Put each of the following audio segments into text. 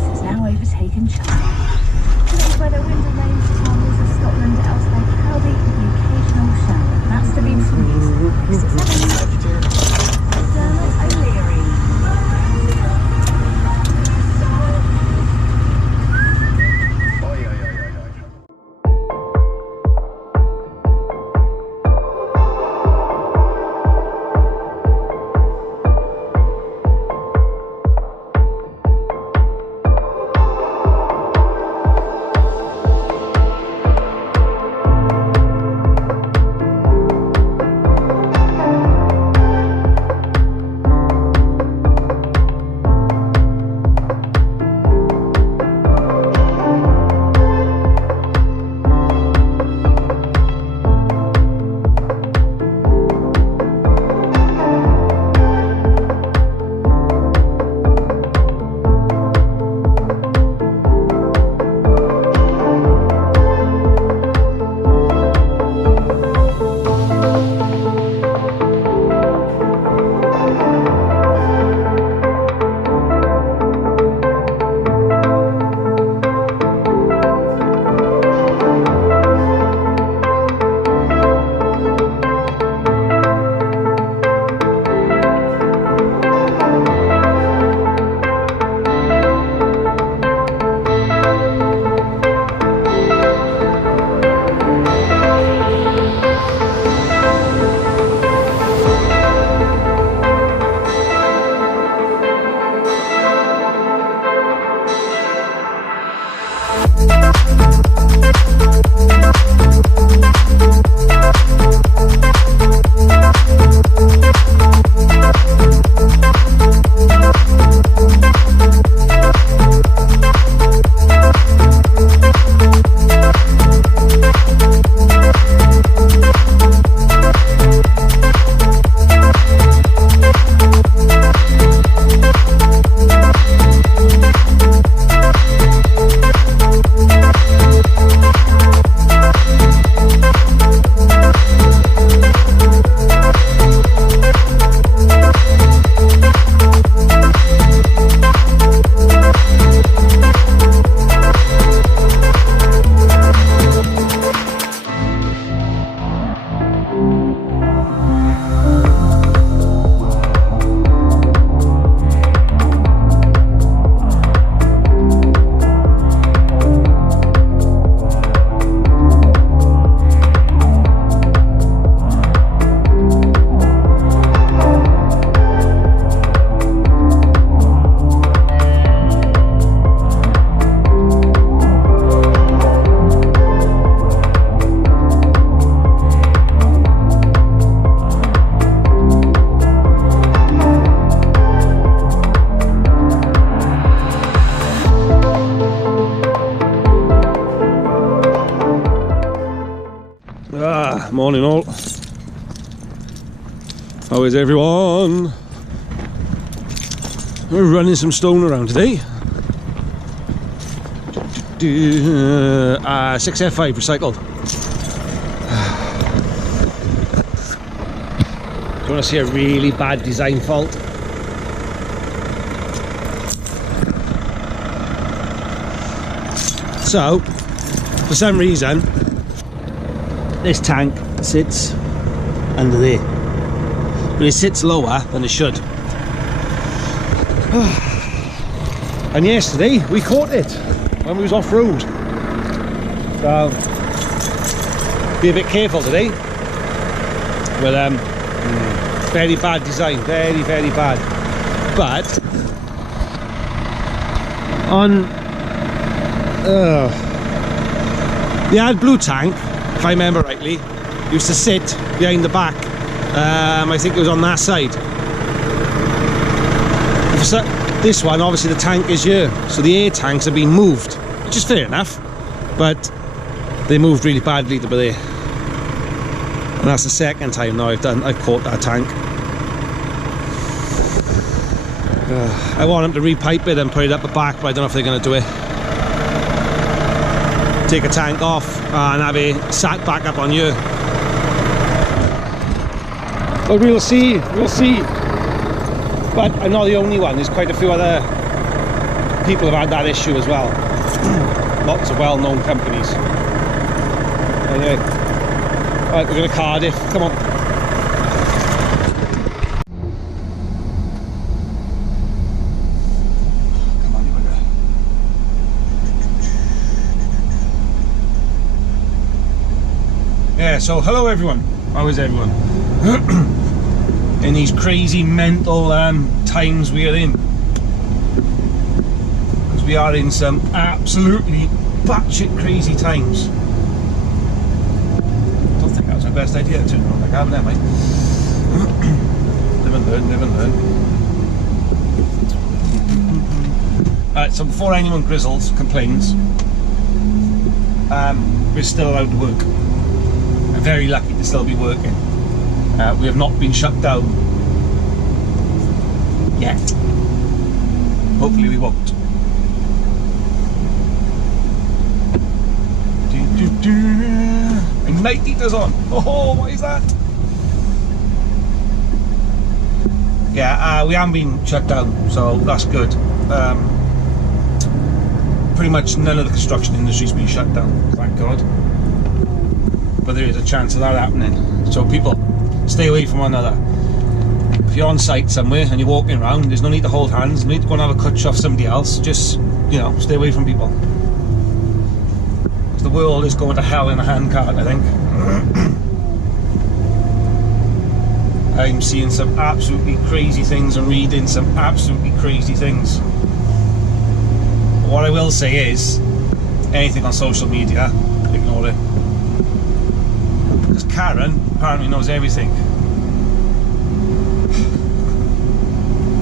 has now overtaken China. Today's weather: wind remains calm of Scotland, elsewhere cloudy with the occasional shower. That's to be some news. Dermot O'Leary. Morning all. How is everyone? We're running some stone around today. 6F5 recycled. Do you want to see a really bad design fault? So, for some reason, this tank sits under there, but it sits lower than it should. And yesterday we caught it when we was off road, so be a bit careful today. But very bad design, very bad. But on the old blue tank, if I remember rightly, used to sit behind the back. I think it was on that side. This one, obviously the tank is here, so the air tanks have been moved, which is fair enough, but they moved really badly to there. And that's the second time now I've caught that tank. I want them to repipe it and put it up the back, but I don't know if they're going to do it. Take a tank off and have it sat back up on you. But we'll see, But I'm not the only one, there's quite a few other people have had that issue as well. Lots of well-known companies. Anyway, right, we're going to Cardiff, come on. Yeah, so hello everyone. How is everyone? In these crazy mental times we are in. Because we are in some absolutely batshit crazy times. I don't think that was my best idea to turn around like that, mate. Live and learn. Alright, so before anyone grizzles, complains, we're still allowed to work. I'm very lucky to still be working. We have not been shut down yet. Hopefully we won't. My night eater's on. Oh, what is that? Yeah, we haven't been shut down, so that's good. Pretty much none of the construction industry's been shut down, thank God. But there is a chance of that happening. So people, stay away from one another. If you're on site somewhere and you're walking around, there's no need to hold hands, no need to go and have a cut off somebody else. Just, you know, stay away from people. The world is going to hell in a handcart, I think. I'm seeing some absolutely crazy things and reading some absolutely crazy things. What I will say is, anything on social media, ignore it. Because Karen apparently knows everything.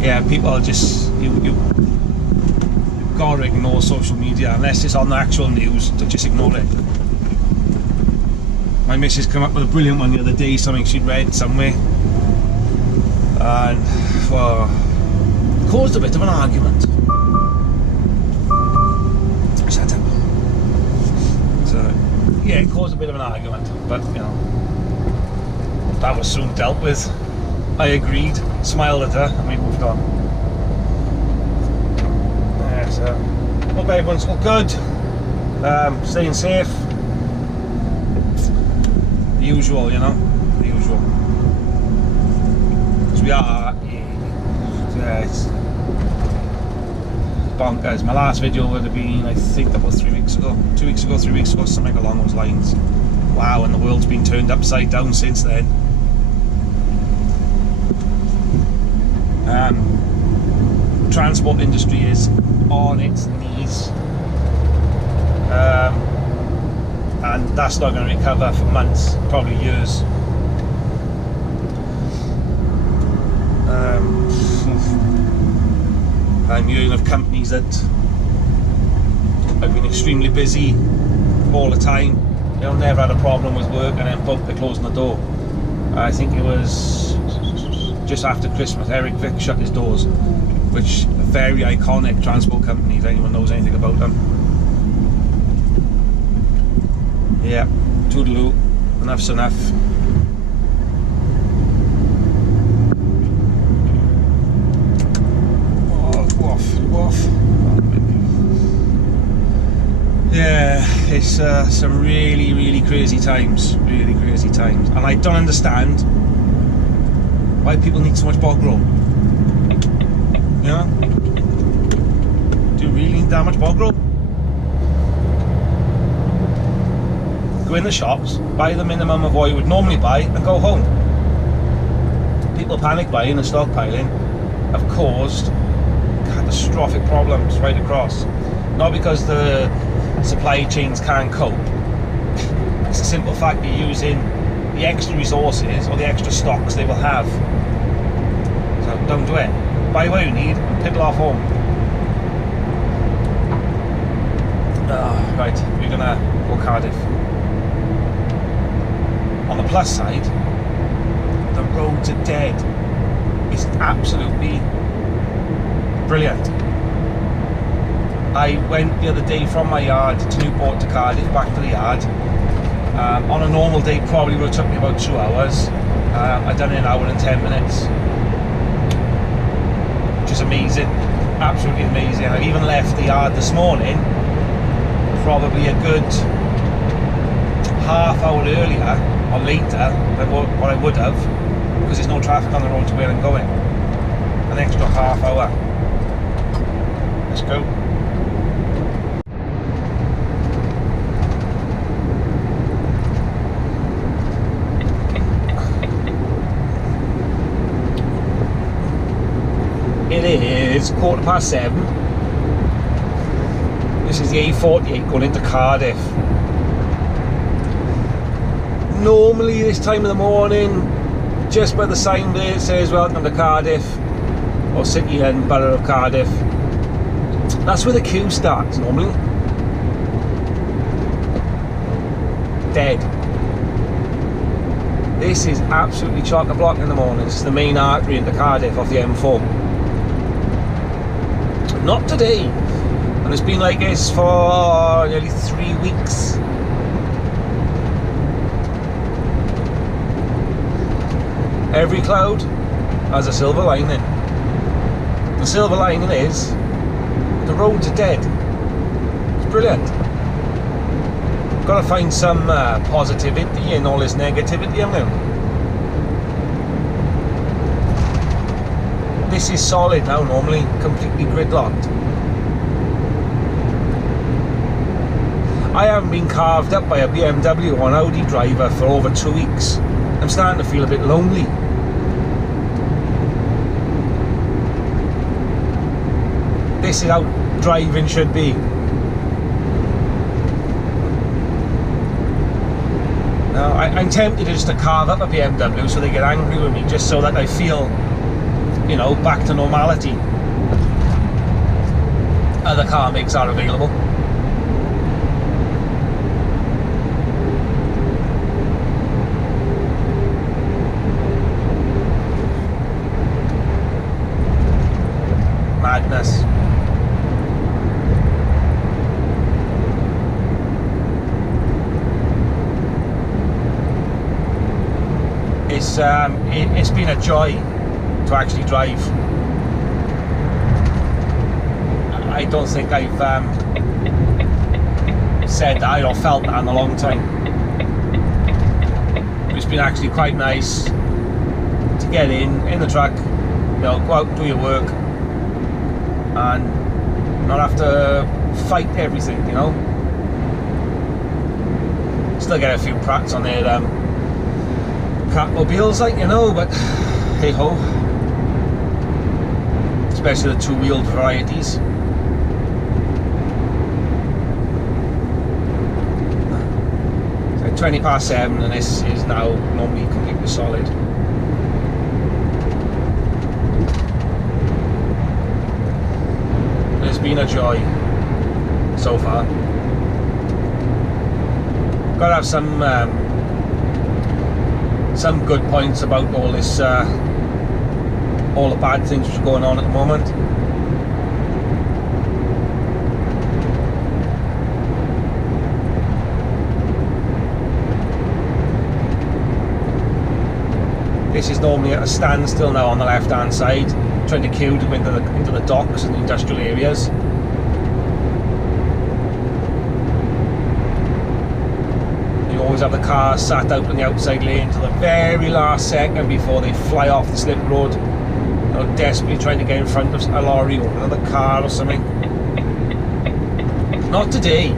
Yeah, people are just, you've got to ignore social media unless it's on the actual news, to just ignore it. My missus came up with a brilliant one the other day, something she'd read somewhere, and well, caused a bit of an argument. Shut up. So yeah, it caused a bit of an argument, but you know, that was soon dealt with. I agreed, smiled at her, and we moved on. Yeah, so hope everyone's all good, staying safe. The usual, you know, the usual. Because we are, yeah, it's bonkers. My last video would have been, I think, about 3 weeks ago, 3 weeks ago, something along those lines. Wow, and the world's been turned upside down since then. Transport industry is on its knees, and that's not going to recover for months, probably years. I'm hearing of companies that have been extremely busy all the time, you know, never had a problem with work, and then boom, they're closing the door. I think it was just after Christmas, Eric Vick shut his doors, which a very iconic transport company, if anyone knows anything about them. Yeah, toodaloo, enough's enough. Woof. Yeah, it's some really crazy times, and I don't understand why people need so much bog roll. You know? Do you really need that much bog roll? Go in the shops, buy the minimum of what you would normally buy, and go home. People panic buying and stockpiling have caused catastrophic problems right across. Not because the supply chains can't cope. It's the simple fact that you're using the extra resources or the extra stocks they will have. So don't do it. Buy what you need and piddle off home. Right, we're gonna go Cardiff. On the plus side, the roads are dead. It's absolutely Brilliant. I went the other day from my yard to Newport to Cardiff, back to the yard. On a normal day probably would have took me about 2 hours. I've done it in 1 hour and 10 minutes. Which is amazing. Absolutely amazing. I even left the yard this morning probably a good half hour earlier or later than what I would have, because there's no traffic on the road to where I'm going. An extra half hour. Let's go. It is 7:15. This is the A48 going into Cardiff. Normally this time of the morning, just by the sign there it says welcome to Cardiff, or City and Borough of Cardiff. That's where the queue starts normally. Dead. This is absolutely chock-a-block in the morning. This is the main artery into Cardiff off the M4. Not today, and it's been like this for nearly 3 weeks. Every cloud has a silver lining. The silver lining is the roads are dead. It's brilliant. Got to find some positivity in all this negativity now. This is solid now, normally completely gridlocked. I haven't been carved up by a BMW or an Audi driver for over 2 weeks. I'm starting to feel a bit lonely. This is how driving should be. Now, I'm tempted just to carve up a BMW so they get angry with me, just so that I feel, you know, back to normality. Other car makes are available. Madness. It's been a joy to actually drive. I don't think I've said that or felt that in a long time. It's been actually quite nice to get in the truck, you know, go out and do your work and not have to fight everything, you know. Still get a few prats on there Catmobiles, like, you know, but hey ho, especially the two-wheeled varieties. So 7:20 and this is now normally completely solid. It's been a joy so far. Gotta have some good points about all this, all the bad things which are going on at the moment. This is normally at a standstill now on the left hand side, trying to queue to go into the docks and the industrial areas. Always have the cars sat out on the outside lane till the very last second before they fly off the slip road, you know, desperately trying to get in front of a lorry or another car or something. Not today.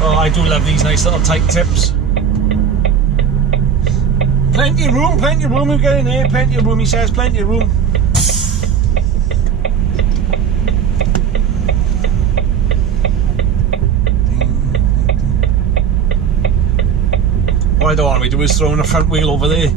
Oh, I do love these nice little tight tips. Plenty of room we get in here, plenty of room, he says, plenty of room. What I don't want to do is throwing the front wheel over there.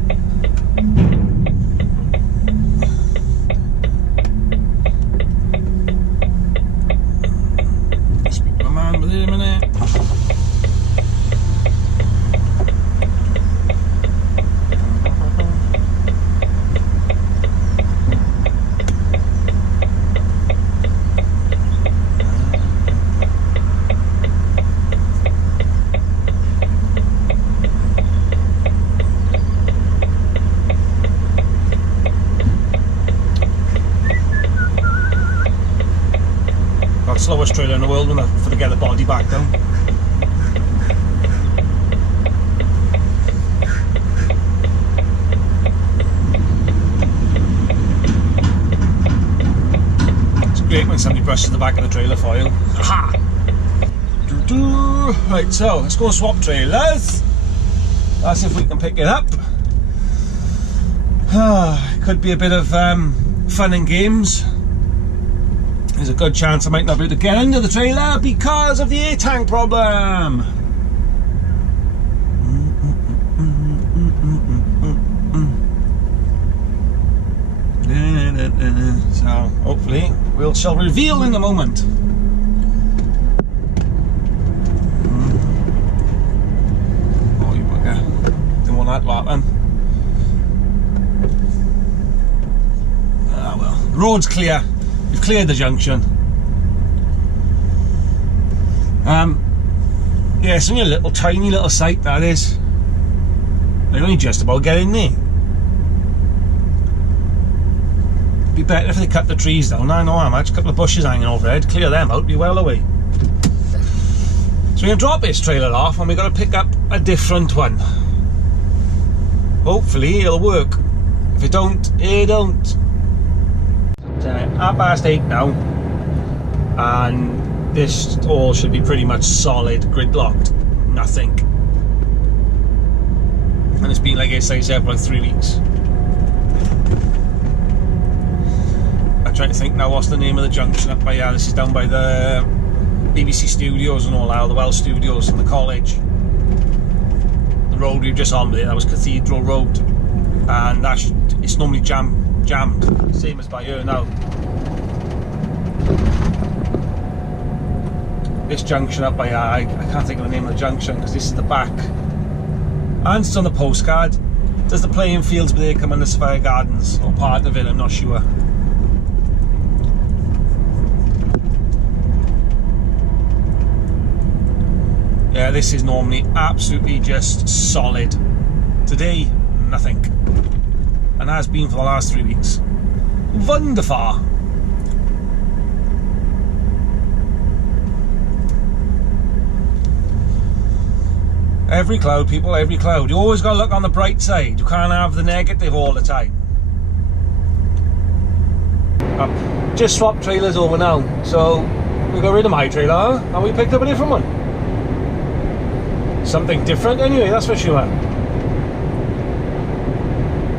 slowest trailer in the world for to get the body back down. It's great when somebody brushes the back of the trailer for you. Aha! Right, so let's go swap trailers. That's if we can pick it up. Could be a bit of fun and games. There's a good chance I might not be able to get under the trailer because of the air tank problem. So hopefully we shall reveal in a moment. Oh, you bugger. Didn't want that to happen. Ah well, the road's clear. We've cleared the junction. Yeah, it's only a little tiny little site that is. They're only just about getting there. Be better if they cut the trees down. I know how much. A couple of bushes hanging overhead. Clear them out. Be well away. So we're gonna drop this trailer off, and we're gonna pick up a different one. Hopefully it'll work. If it don't, it don't. 8:30 now, and this all should be pretty much solid, gridlocked, nothing. And it's been, like I say, for about 3 weeks. I'm trying to think now what's the name of the junction up by here. This is down by the BBC studios and all that, the Welsh studios and the college. The road we were just on with it, that was Cathedral Road, and it's normally jammed, same as by here now. This junction up by here, I can't think of the name of the junction because this is the back. And it's on the postcard. Does the playing fields where they come under Sapphire Gardens, or part of it, I'm not sure. Yeah, this is normally absolutely just solid. Today, nothing. And has been for the last 3 weeks. Wonderful. Every cloud, people, every cloud. You always got to look on the bright side. You can't have the negative all the time. Just swapped trailers over now. So we got rid of my trailer and we picked up a different one. Something different anyway, that's for sure.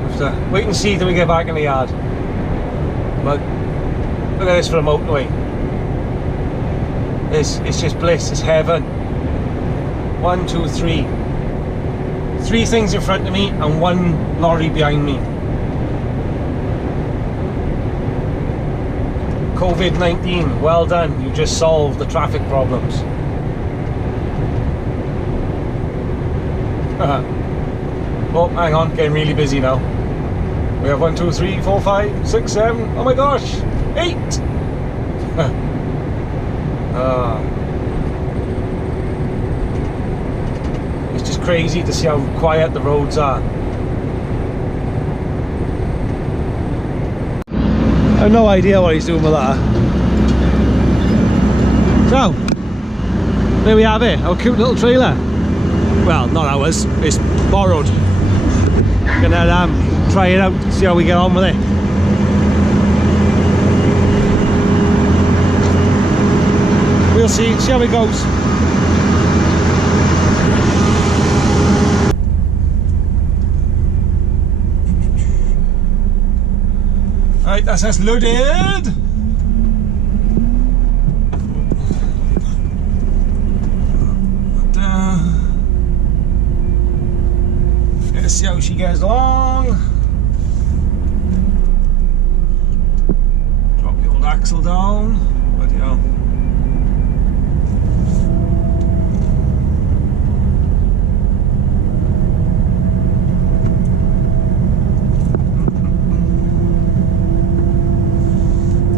Have to wait and see till we get back in the yard. But look at this for a motorway. It's just bliss, it's heaven. 1, 2, 3. 3 things in front of me and 1 lorry behind me. COVID-19, well done. You just solved the traffic problems. Oh, hang on, getting really busy now. We have 1, 2, 3, 4, 5, 6, 7. Oh my gosh, 8. It's just crazy to see how quiet the roads are. I have no idea what he's doing with that. So, there we have it, our cute little trailer. Well, not ours, it's borrowed. Gonna try it out, see how we get on with it. We'll see how it goes. Right, that's us loaded. Let's see how she goes along. Drop the old axle down. Bloody hell.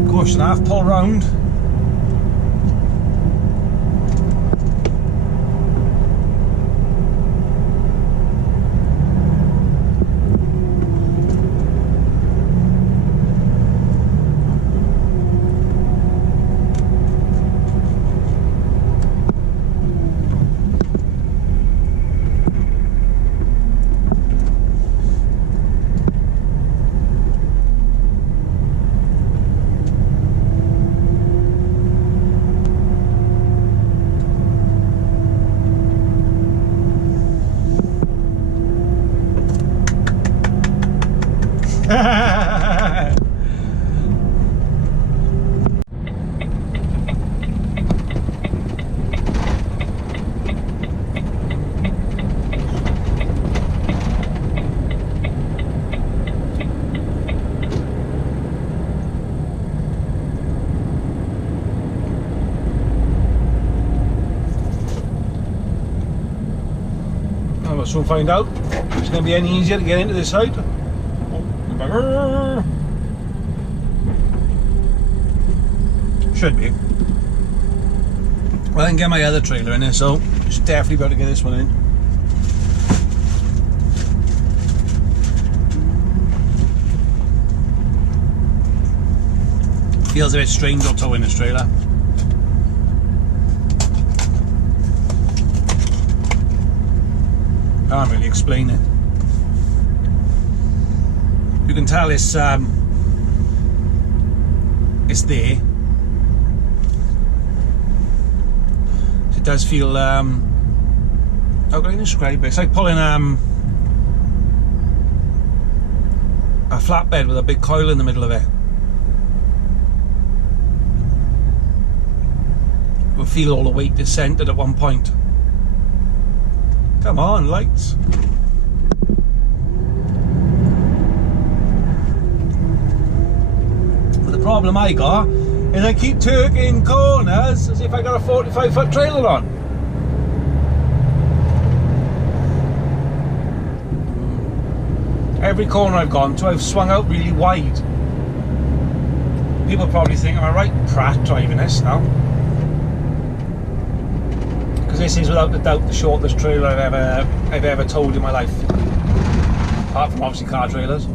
Caution half, pull round. We'll soon find out if it's going to be any easier to get into this side. Should be. Well, I can get my other trailer in there, so should definitely be able to get this one in. Feels a bit strange or towing this trailer. Can't really explain it. You can tell it's there. It does feel how can I describe it? It's like pulling a flatbed with a big coil in the middle of it. You'll feel all the weight is centered at one point. Come on, lights. But the problem I got is I keep turning corners as if I got a 45-foot trailer on. Every corner I've gone to, I've swung out really wide. People probably think I'm a right prat driving this now. Because this is without a doubt the shortest trailer I've ever towed in my life, apart from obviously car trailers.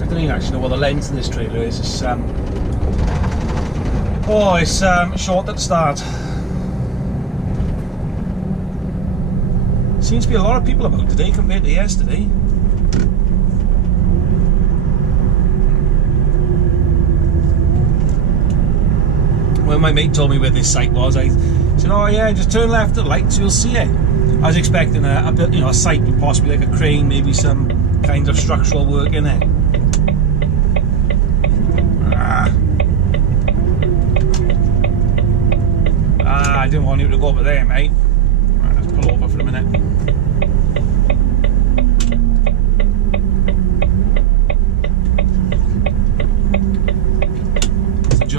I don't even actually know what the length of this trailer is. It's short at the start. Seems to be a lot of people about today compared to yesterday. When my mate told me where this site was, I said, "Oh yeah, just turn left at the lights, you'll see it." I was expecting a site with possibly like a crane, maybe some kind of structural work in it. I didn't want you to go over there, mate. Right, let's pull over for a minute.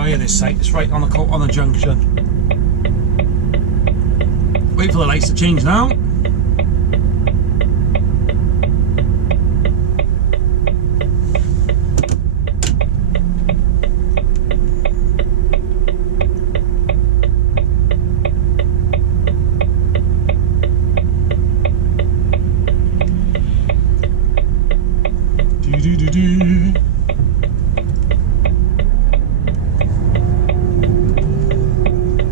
Of this site, it's right on the junction. Wait for the lights to change now.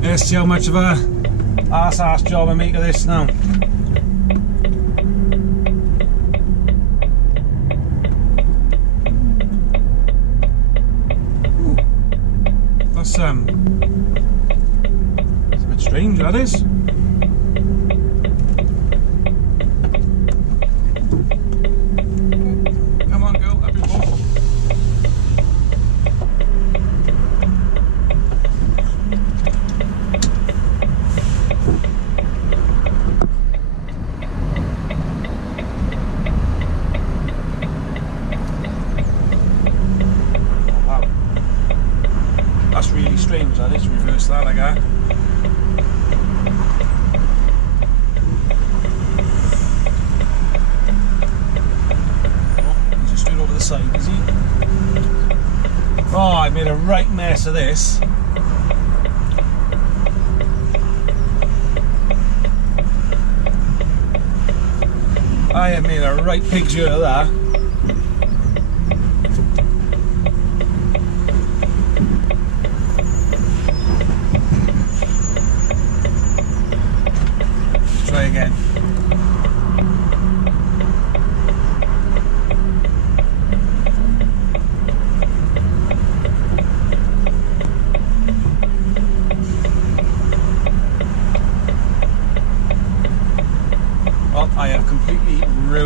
Let's see how much of a arse job I make of this now. Ooh, that's it's a bit strange, that is. Come on, girl, up your ball. Really strange, that is. Reverse that like that. Oh, he's just straight over the side, is he? Oh, I made a right mess of this. I have made a right picture of that. Try again.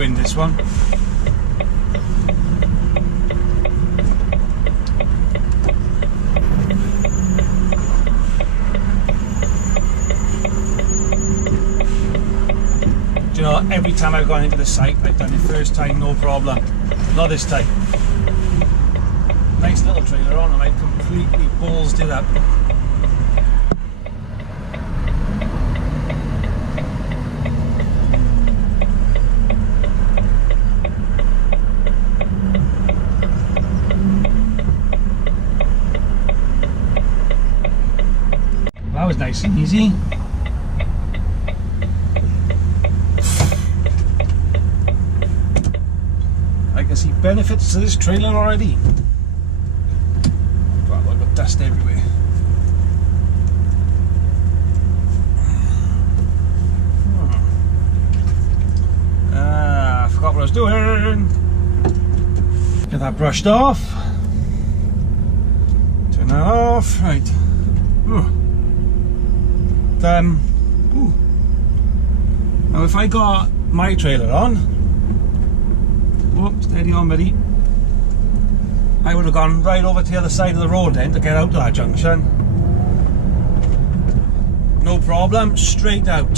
wind, this one. Do you know, every time I've gone into the site, I've done it first time, no problem. Not this time. Nice little trailer on, and I completely ballsed it up. That was nice and easy. I can see benefits to this trailer already. Wow, I've got dust everywhere. I forgot what I was doing. Get that brushed off. Turn that off. Right. Ooh. Ooh. Now if I got my trailer on, whoop, steady on buddy, I would have gone right over to the other side of the road then to get out to that junction. No problem, straight out.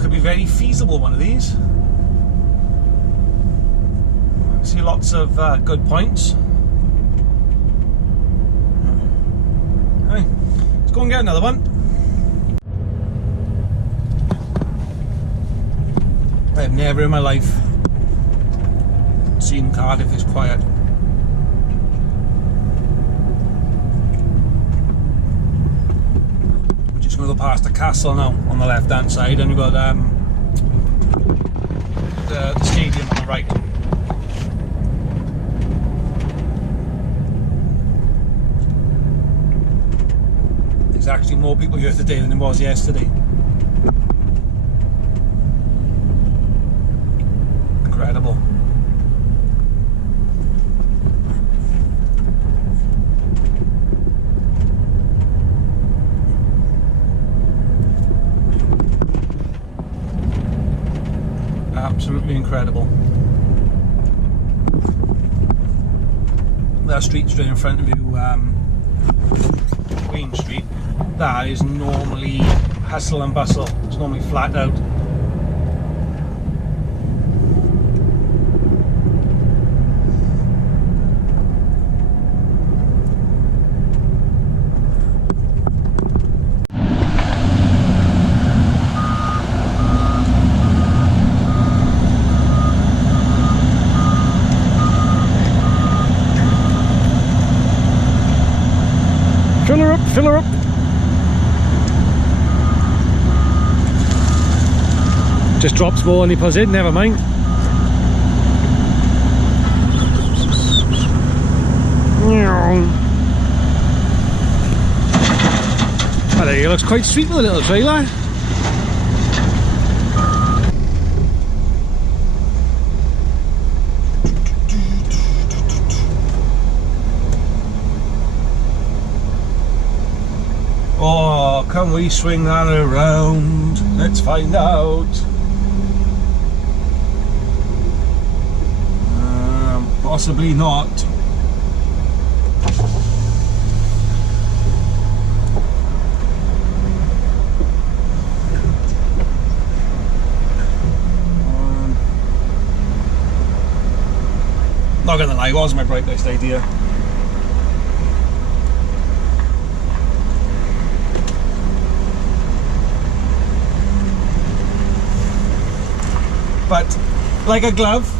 Could be very feasible, one of these. See lots of good points. Okay, let's go and get another one. I have never in my life seen Cardiff this quiet. We're just going to go past the castle now on the left hand side, and we've got the stadium on the right. There's actually more people here today than there was yesterday. Incredible. Absolutely incredible. That street straight in front of you, Queen Street, that is normally hustle and bustle. It's normally flat out. Fill her up. Just drops more and he pulls in, never mind. Oh, there you go, looks quite sweet with a little trailer. Oh, can we swing that around? Let's find out. Possibly not. Not gonna lie, it was my brightest idea. But like a glove.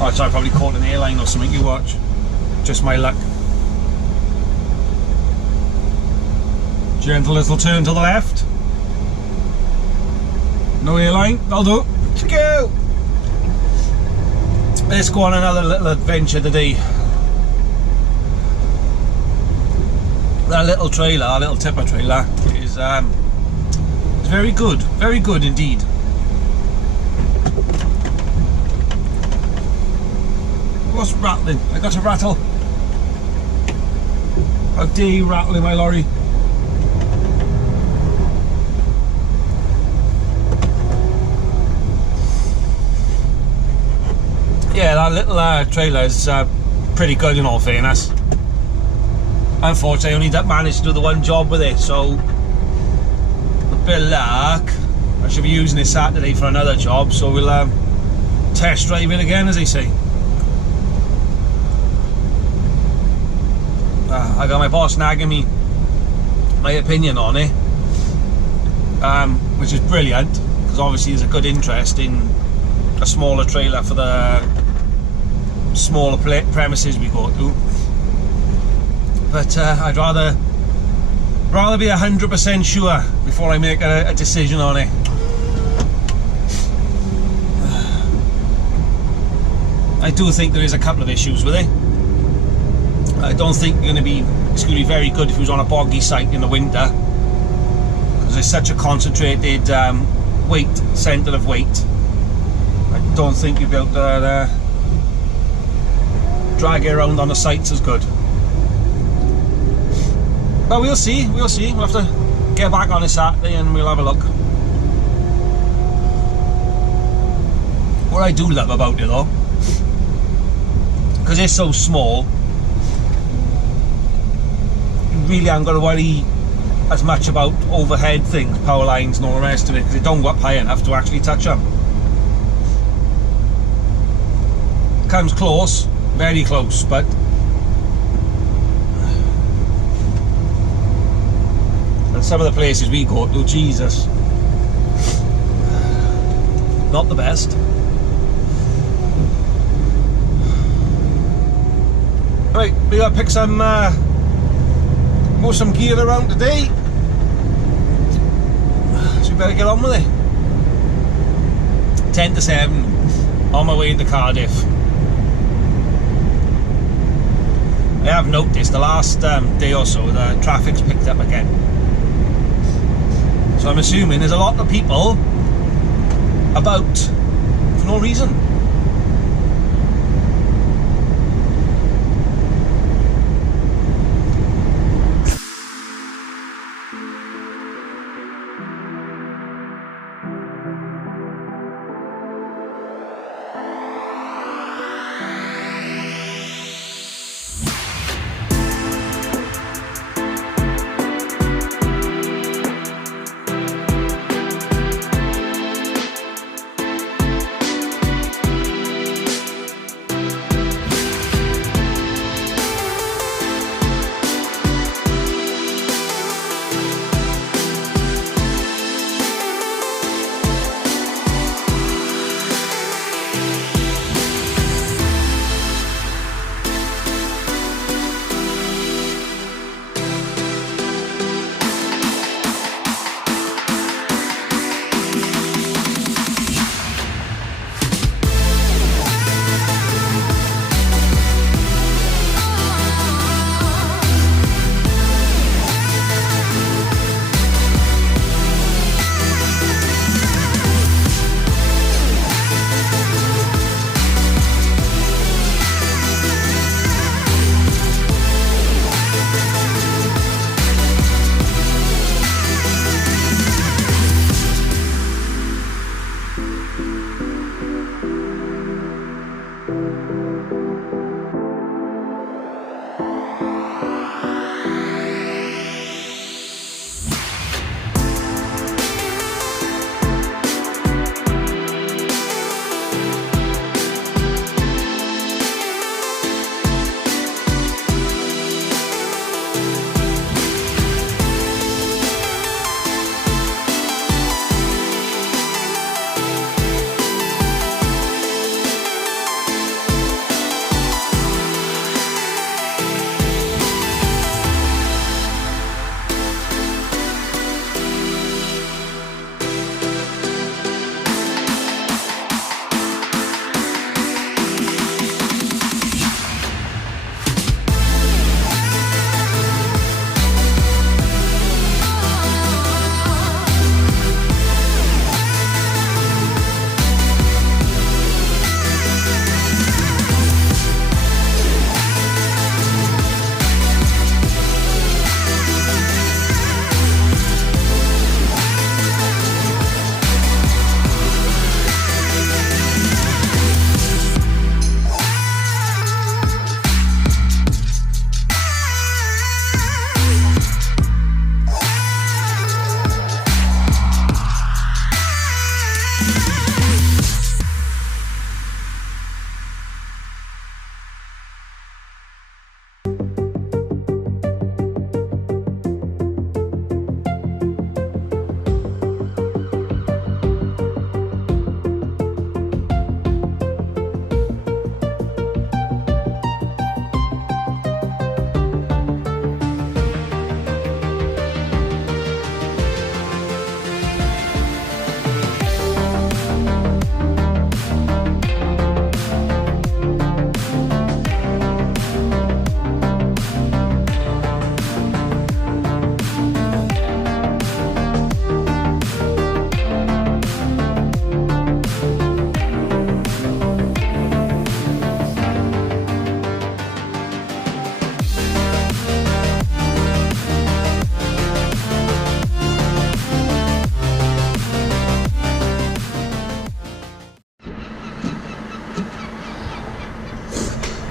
Oh, so I probably caught an airline or something, you watch. Just my luck. Gentle little turn to the left. No airline, that'll do. Let's go. Let's go on another little adventure today. That little trailer, that little tipper trailer is very good indeed. What's rattling? I got a rattle. How dare you rattle in my lorry? Yeah, that little trailer is pretty good in all fairness. Unfortunately, I only managed to do the one job with it, so a bit of luck. I should be using it Saturday for another job, so we'll test drive it again, as they say. I got my boss nagging me my opinion on it, which is brilliant, because obviously there's a good interest in a smaller trailer for the smaller premises we go to. But I'd rather be 100% sure before I make a decision on it. I do think there is a couple of issues with it. I don't think it's going to be very good if it was on a boggy site in the winter, because there's such a concentrated centre of weight. I don't think you'll be able to drag it around on the sites as good. But we'll see. We'll have to get back on it Saturday and we'll have a look. What I do love about it though, because it's so small, really haven't got to worry as much about overhead things, power lines and all the rest of it, because they don't go up high enough to actually touch them. Comes close, very close, but and some of the places we go to, Jesus, not the best. Right, we gotta pick some move some gear around today, so we better get on with it. 10 to 7 on my way into Cardiff. I have noticed the last day or so the traffic's picked up again, so I'm assuming there's a lot of people about for no reason.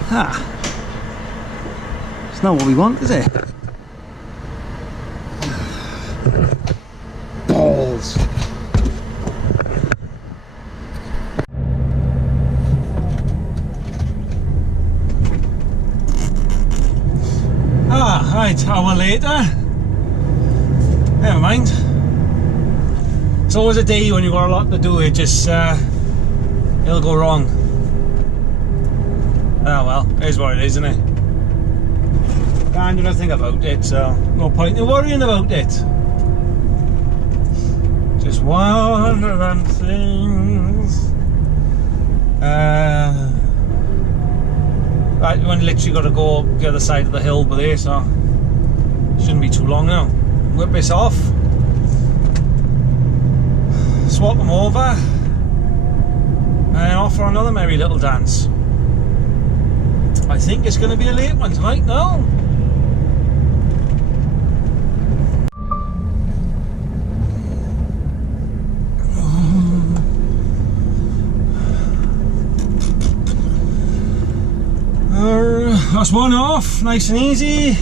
Ah, it's not what we want, is it? Balls. Ah, right, hour later. Never mind. It's always a day when you've got a lot to do, it just, it'll go wrong. Ah well, it is what it is, isn't it? Can't do nothing about it, so no point in worrying about it. Just one of them things. Right, we literally got to go up the other side of the hill with it, so shouldn't be too long now. Whip this off, swap them over, and off for another merry little dance. I think it's going to be a late one tonight now. That's one off, nice and easy.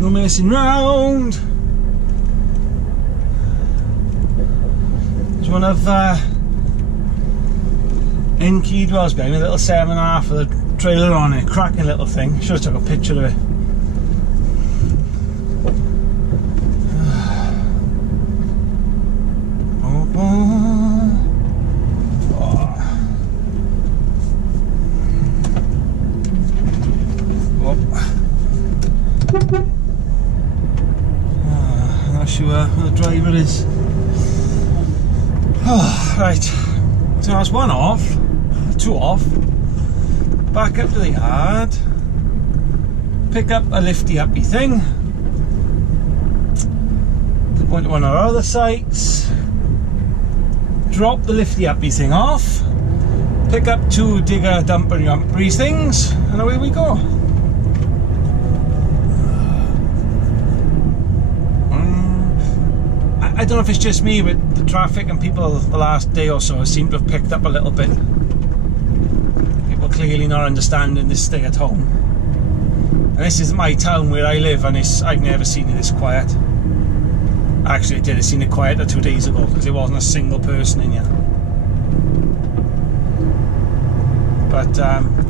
No messing round. There's one of M.T.D was behind me, a little 7.5 with a trailer on it, cracking little thing. Should have took a picture of it. Not sure who the driver is. Oh, right, so that's one off, two off. Back up to the yard, pick up a lifty uppy thing, go to one of our other sites, drop the lifty uppy thing off, pick up two digger dumper yumpy things, and away we go. I don't know if it's just me, but the traffic and people the last day or so seem to have picked up a little bit. People clearly not understanding this stay at home. And this is my town where I live, and I've never seen it this quiet. Actually I did, I seen it quieter 2 days ago because there wasn't a single person in here. But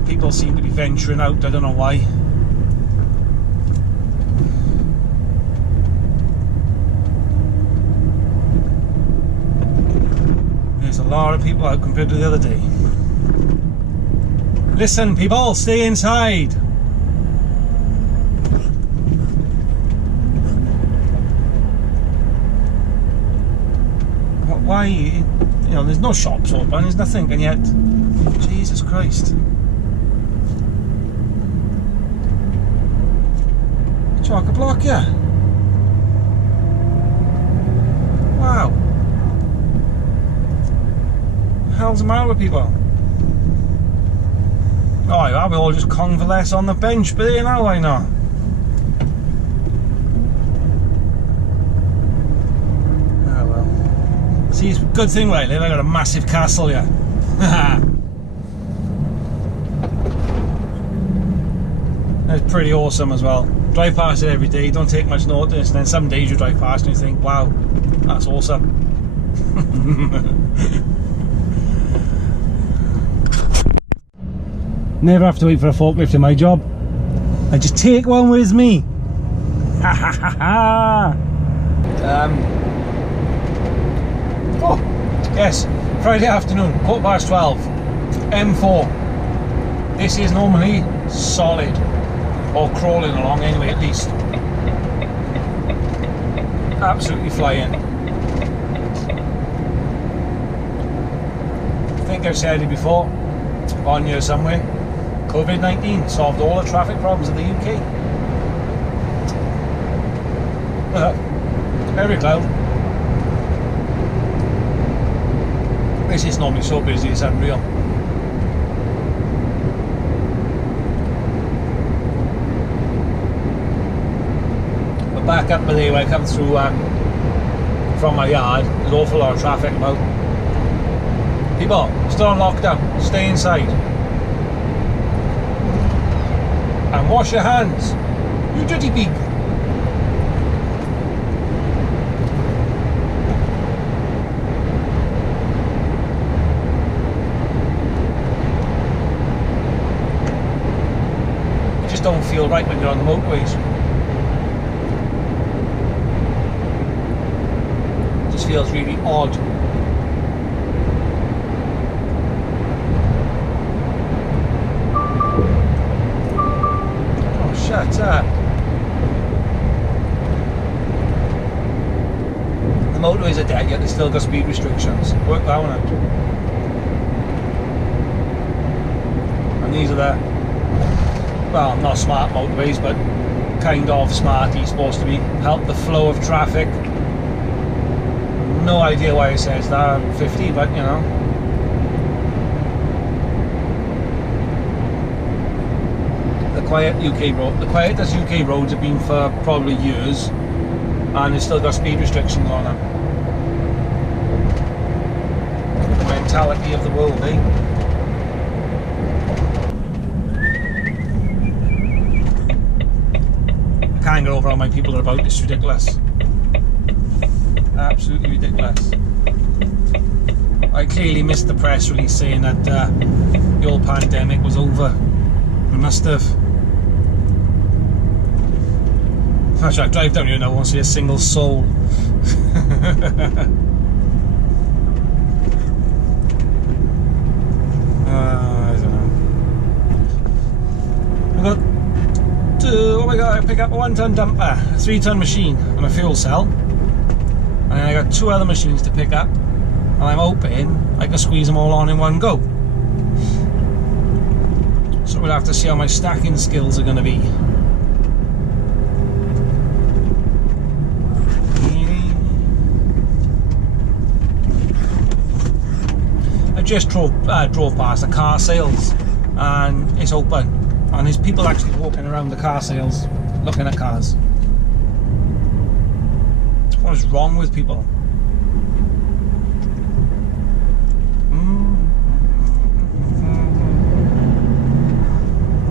people seem to be venturing out, I don't know why. There's a lot of people out compared to the other day. Listen people, stay inside. Why, you know, there's no shops open, there's nothing, and yet, Jesus Christ. Chock-a-block, yeah. Wow. What the hell's the matter with people? Oh yeah, we all just convalesce on the bench, but you know why not? Oh well. See, it's a good thing where I live, I got a massive castle here. It's pretty awesome as well. Drive past it every day, don't take much notice, and then some days you drive past and you think, wow, that's awesome. Never have to wait for a forklift in my job. I just take one with me. Ha ha ha ha. Oh, yes, Friday afternoon, 12:15. M4. This is normally solid, or crawling along anyway, at least. Absolutely flying. I think I've said it before, on here somewhere. COVID-19 solved all the traffic problems of the UK. Every cloud. This is normally so busy, it's unreal. But back up there, when I come through from my yard, there's an awful lot of traffic about. People, still on lockdown, stay inside. and wash your hands, you dirty pig. You just don't feel right when you're on the motorways. It just feels really odd. Shut up. The motorways are dead, yet they still got speed restrictions. Work that one out. And these are the, well, not smart motorways, but kind of smarty, supposed to be. Help the flow of traffic. No idea why it says that, 50, but you know. Quiet UK road. The quietest UK roads have been for probably years, and it's still got speed restrictions on them. The mentality of the world, eh? I can't get over how many people are about. It's ridiculous. Absolutely ridiculous. I clearly missed the press release saying that the old pandemic was over. We must have. Actually, I drive down here now, I won't see a single soul. I don't know. I got two, oh my god, I pick up a 1 ton dumper, a 3 ton machine and a fuel cell. And then I got 2 other machines to pick up. And I'm hoping I can squeeze them all on in one go. So we'll have to see how my stacking skills are going to be. Just drove past the car sales and it's open and there's people actually walking around the car sales looking at cars. What is wrong with people?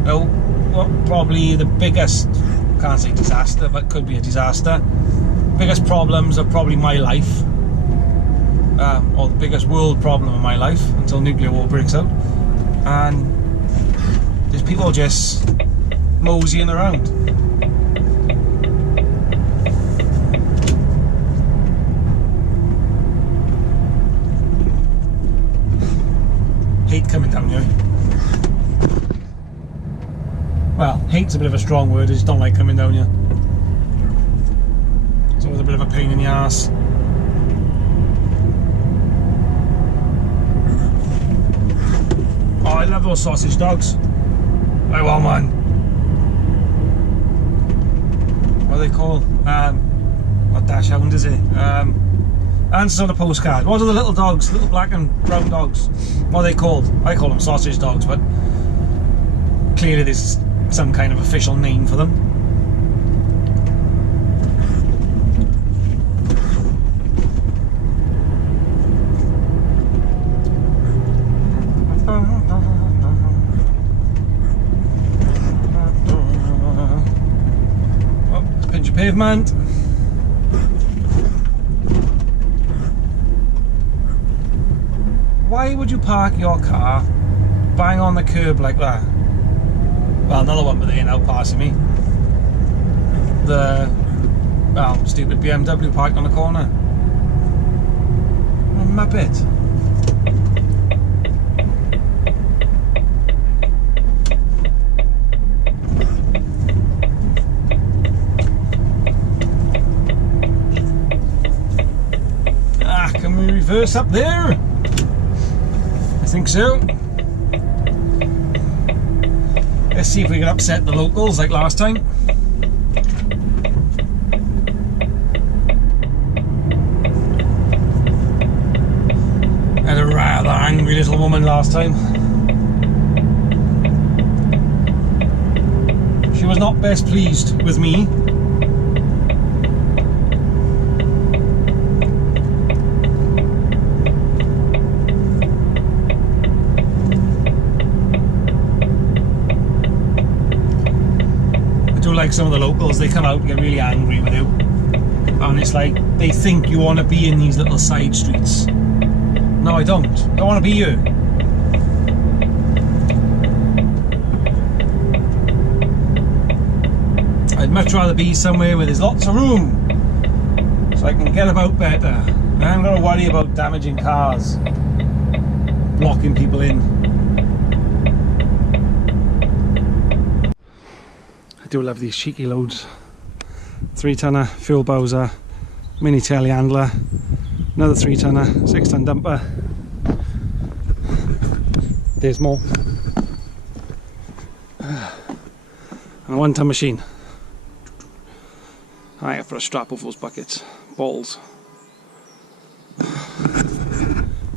No, well, probably the biggest, can't say disaster, but could be a disaster. Biggest problems are probably my life. Or the biggest world problem in my life until nuclear war breaks out, and there's people just moseying around. Hate coming down here. Well, hate's a bit of a strong word, I just don't like coming down here. It's always a bit of a pain in the arse. Oh, I love those sausage dogs. I want one. What are they called? Not dash hound, is it? Answers on a postcard. What are the little dogs? Little black and brown dogs. What are they called? I call them sausage dogs, but clearly there's some kind of official name for them. Pavement. Why would you park your car bang on the curb like that? Well, another one with there now passing me. The, well, stupid BMW parked on the corner. What a muppet. Reverse up there? I think so. Let's see if we can upset the locals like last time. Had a rather angry little woman last time. She was not best pleased with me. like some of the locals, they come out and get really angry with you, and it's like they think you want to be in these little side streets. No, I don't want to be here. I'd much rather be somewhere where there's lots of room so I can get about better. I haven't got to worry about damaging cars, blocking people in. I do love these cheeky loads. 3-tonner, fuel bowser, mini telehandler, another 3-tonner, 6-ton dumper. There's more. And a 1-ton machine. I have put a strap over those buckets. Balls.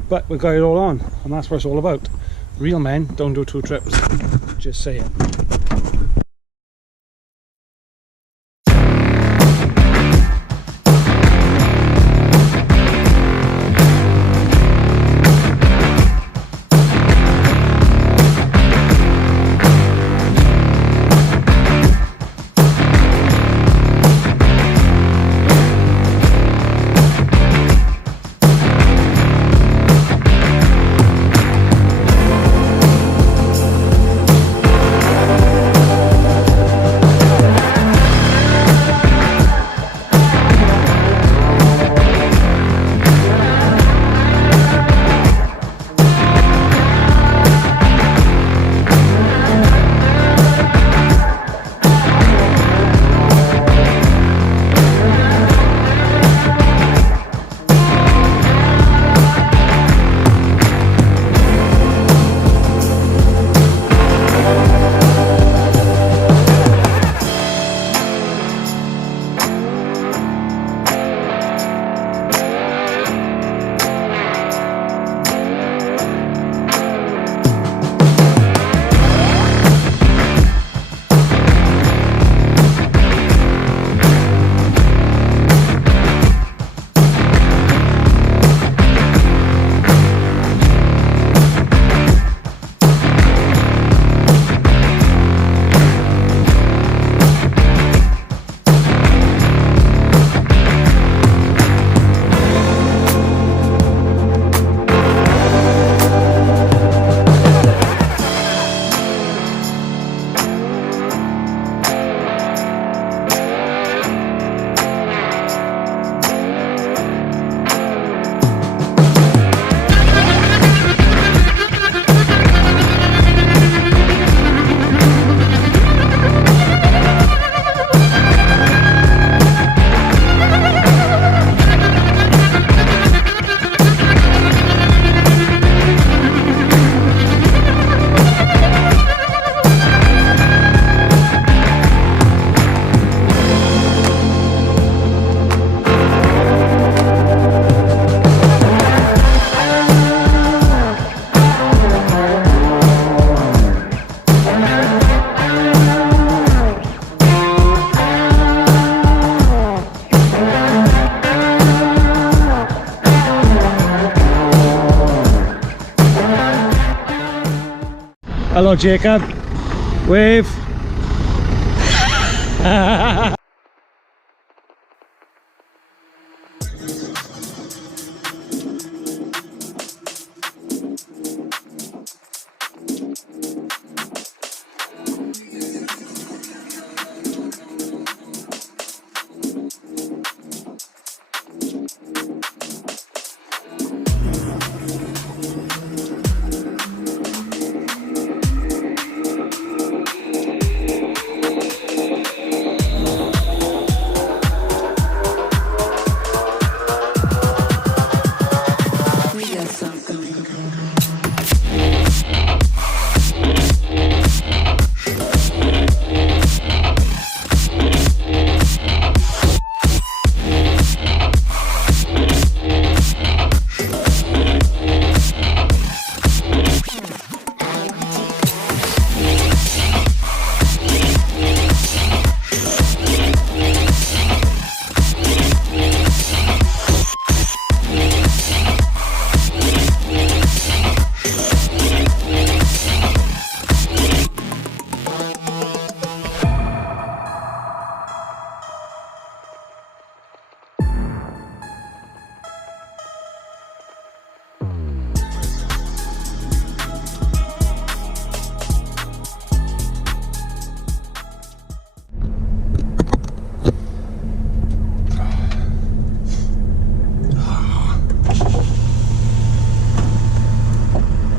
But we've got it all on, and that's what it's all about. Real men don't do 2 trips. Just saying. Hello, Jacob. Wave.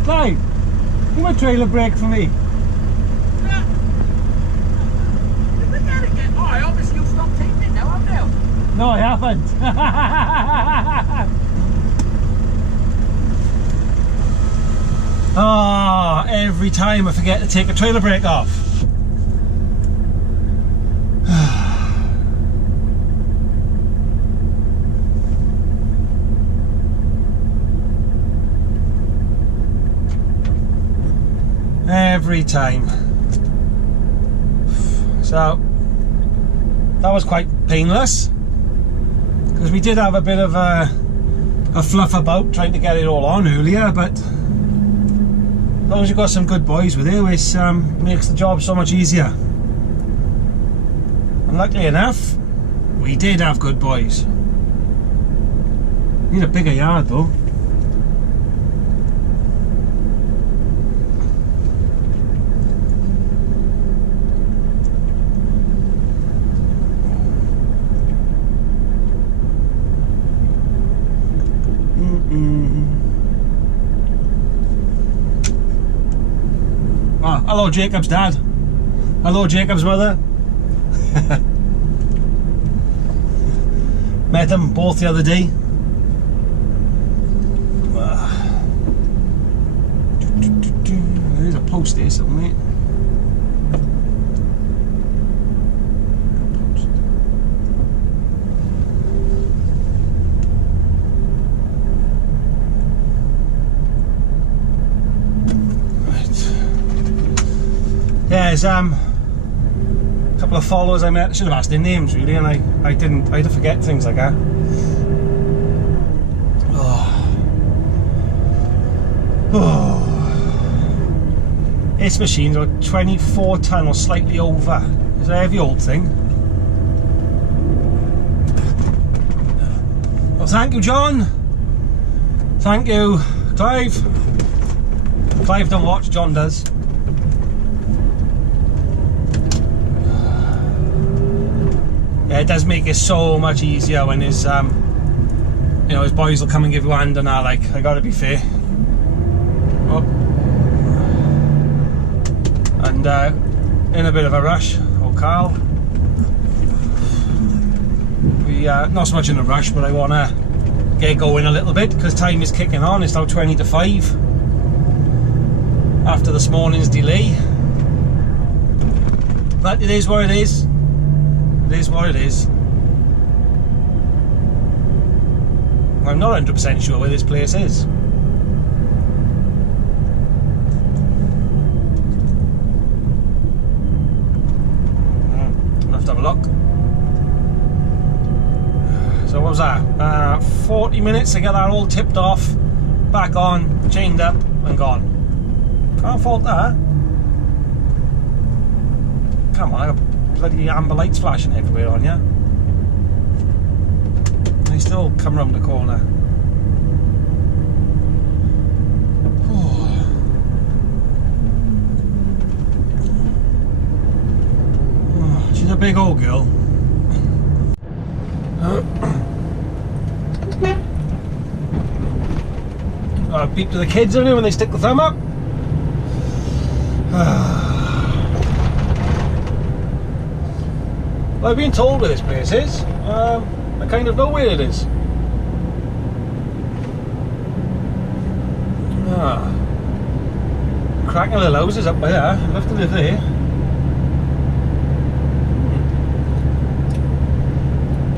Clive, give a trailer brake for me. Oh, obviously you'll stop taking it now, haven't you? No, I haven't. Oh, every time I forget to take a trailer brake off. Every time. So that was quite painless, because we did have a bit of a fluff about trying to get it all on earlier, but as long as you've got some good boys with you, it makes the job so much easier. And luckily enough, we did have good boys. Need a bigger yard though. Oh, hello Jacob's dad. Hello Jacob's mother. Met them both the other day. There's a post there somewhere. Yeah, there's a couple of followers I met. I should have asked their names really, and I didn't. I had to forget things like that. Oh. This machine's about 24 tonne or slightly over. It's a heavy old thing. Well, thank you, John. Thank you, Clive. Clive don't watch, John does. Yeah, it does make it so much easier when his, you know, his boys will come and give you a hand and are like, I gotta be fair. Oh. And in a bit of a rush, oh Carl. We not so much in a rush, but I wanna get going a little bit because time is kicking on. It's now 20 to 5 after this morning's delay. But it is what it is. It is what it is. I'm not 100% sure where this place is. I'll have to have a look. So what was that? 40 minutes to get that all tipped off, back on, chained up and gone. Can't fault that. Come on, I got bloody amber lights flashing everywhere on you. They still come round the corner. Oh, she's a big old girl. Beep to the kids only when they stick the thumb up. Well, I've been told where this place is. I kind of know where it is. Cracking little houses up by there. I'd love to live there.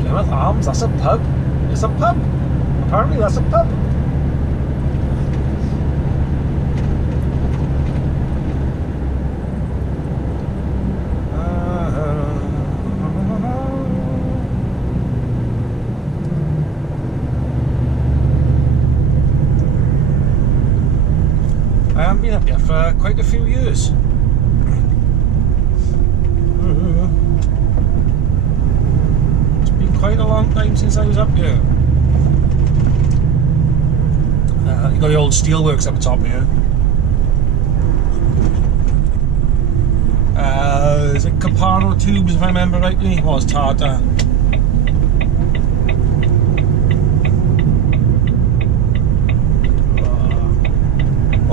Plymouth Arms, that's a pub. It's a pub. Apparently that's a pub. I haven't been up here for quite a few years. It's been quite a long time since I was up here. You've got the old steelworks up the top here. Is it Capano tubes if I remember rightly? It was Tata.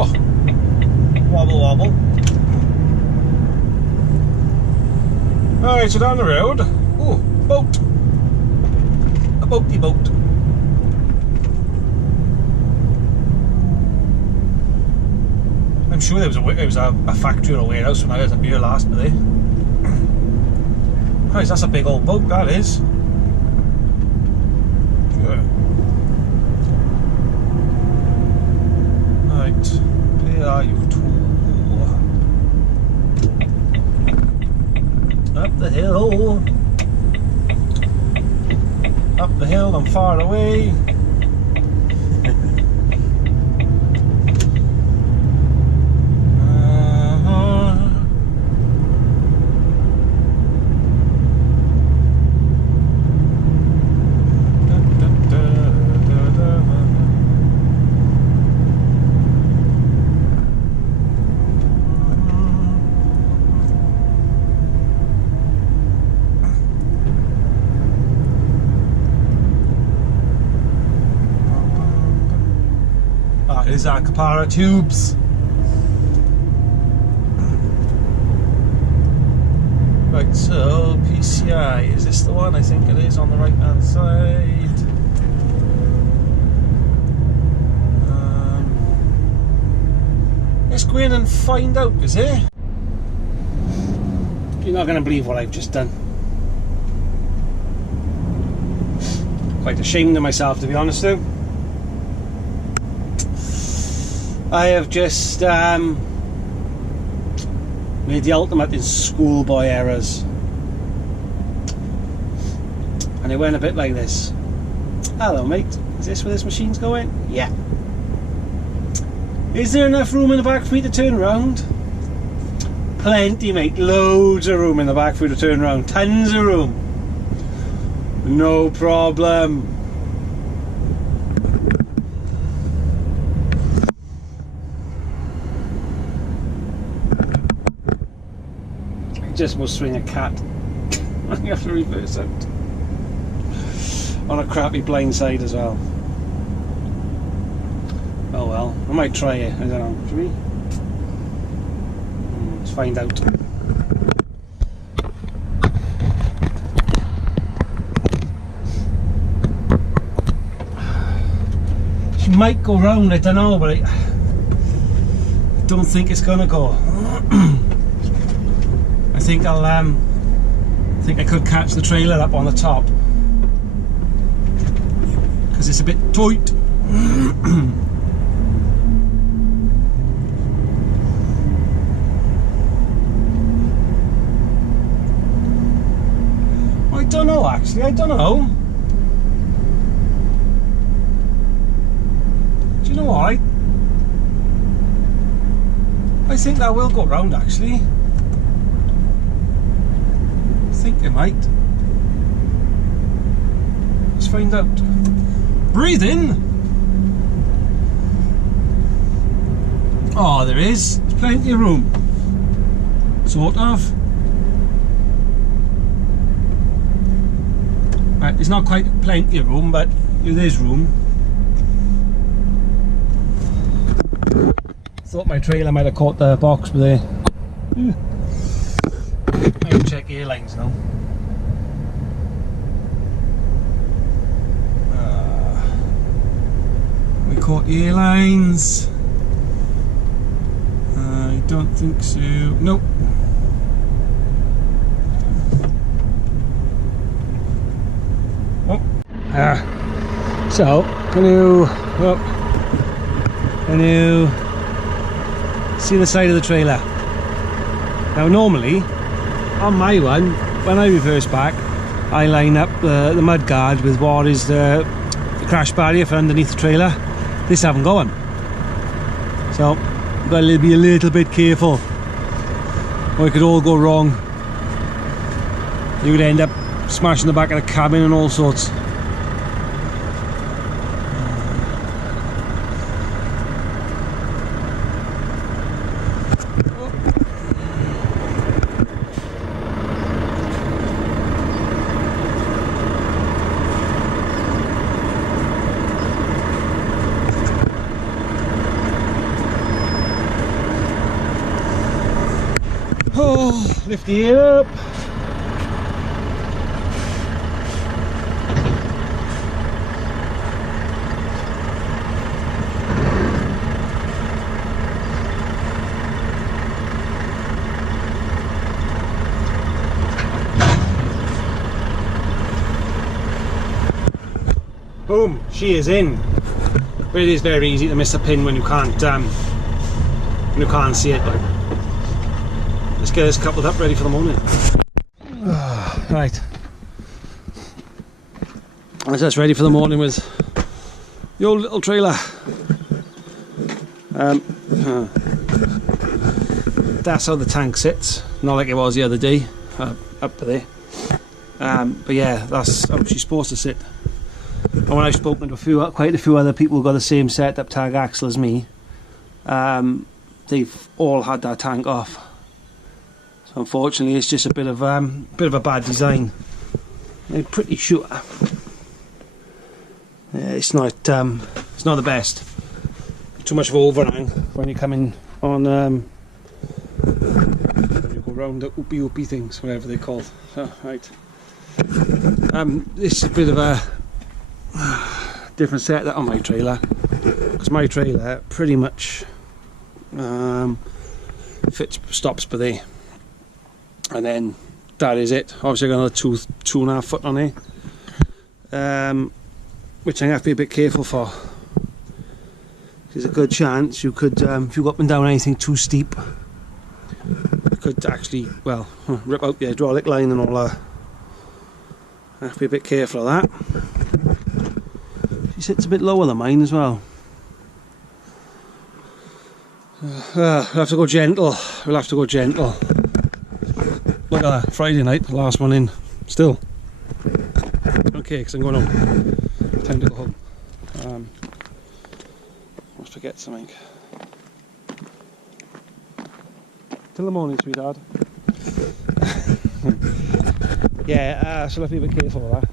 Oh. Right, so down the road. Oh, boat. A boaty boat. I'm sure there was a factory or a warehouse when I was up here last, but Christ, that's a big old boat, that is. Yeah. Right, where are you two? Up the hill. Up the hill and far away. Is our Capara tubes. Right, so PCI, is this the one? I think it is, on the right hand side. Let's go in and find out, is it? You're not going to believe what I've just done. Quite ashamed of myself, to be honest though. I have just made the ultimate in schoolboy errors, and it went a bit like this. Hello mate, is this where this machine's going? Yeah. Is there enough room in the back for me to turn around? Plenty mate, loads of room in the back for you to turn around, tons of room. No problem. Just must swing a cat. You have to reverse out on a crappy blind side as well. Oh well, I might try it. I don't know. Should we? Let's find out. She might go round. I don't know, but I don't think it's gonna go. I think I could catch the trailer up on the top because it's a bit tight. I don't know actually, I don't know. Do you know what? I think that will go round actually. I think it might. Let's find out. Breathe in. Oh, there is. There's plenty of room. Sort of. Right, there's not quite plenty of room, but there is room. Thought my trailer might have caught the box, but there. I'll check airlines now. We caught airlines. I don't think so. Nope. Oh. So, can you see the side of the trailer? Now normally, on my one, when I reverse back, I line up the mud guard with what is the crash barrier for underneath the trailer. This haven't got one. So, I've got to be a little bit careful, or it could all go wrong. You could end up smashing the back of the cabin and all sorts. Oh, lift the air up. Boom, she is in. But it is very easy to miss a pin when you can't see it. Like. Let's get this coupled up ready for the morning. Right. That's us ready for the morning with the old little trailer. That's how the tank sits, not like it was the other day, up there. But yeah, that's how she's supposed to sit. And when I've spoken to quite a few other people who got the same setup tag axle as me, they've all had that tank off. So unfortunately, it's just a bit of a bad design. I'm pretty sure it's not the best. Too much of overhang when you come in on when you go round the oopy things, whatever they're called. Oh, right. This is a bit of a different setup on my trailer, because my trailer pretty much stops by there, and then that is it. Obviously, I've got another 2.5 foot on there, which I have to be a bit careful for. There's a good chance you could, if you go up and down anything too steep, you could actually, well, rip out the hydraulic line and all that. I have to be a bit careful of that. She sits a bit lower than mine as well. We'll have to go gentle. We'll have to go gentle. Look at that, Friday night, the last one in. Still. Okay, because I'm going home. Time to go home. Must forget something. Till the morning, sweetheart. Yeah, so I'll have to be a bit careful of that.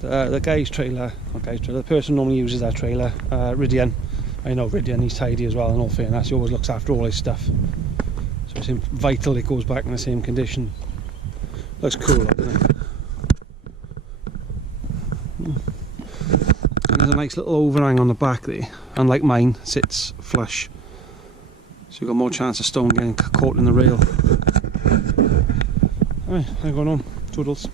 The guy's trailer, the person who normally uses that trailer, Ridian. I know Ridian, he's tidy as well, in all fairness. He always looks after all his stuff. So it's vital it goes back in the same condition. Looks cool, doesn't it? And there's a nice little overhang on the back there, unlike mine, sits flush. So you've got more chance of stone getting caught in the rail. Alright, I'm going home. Toodles.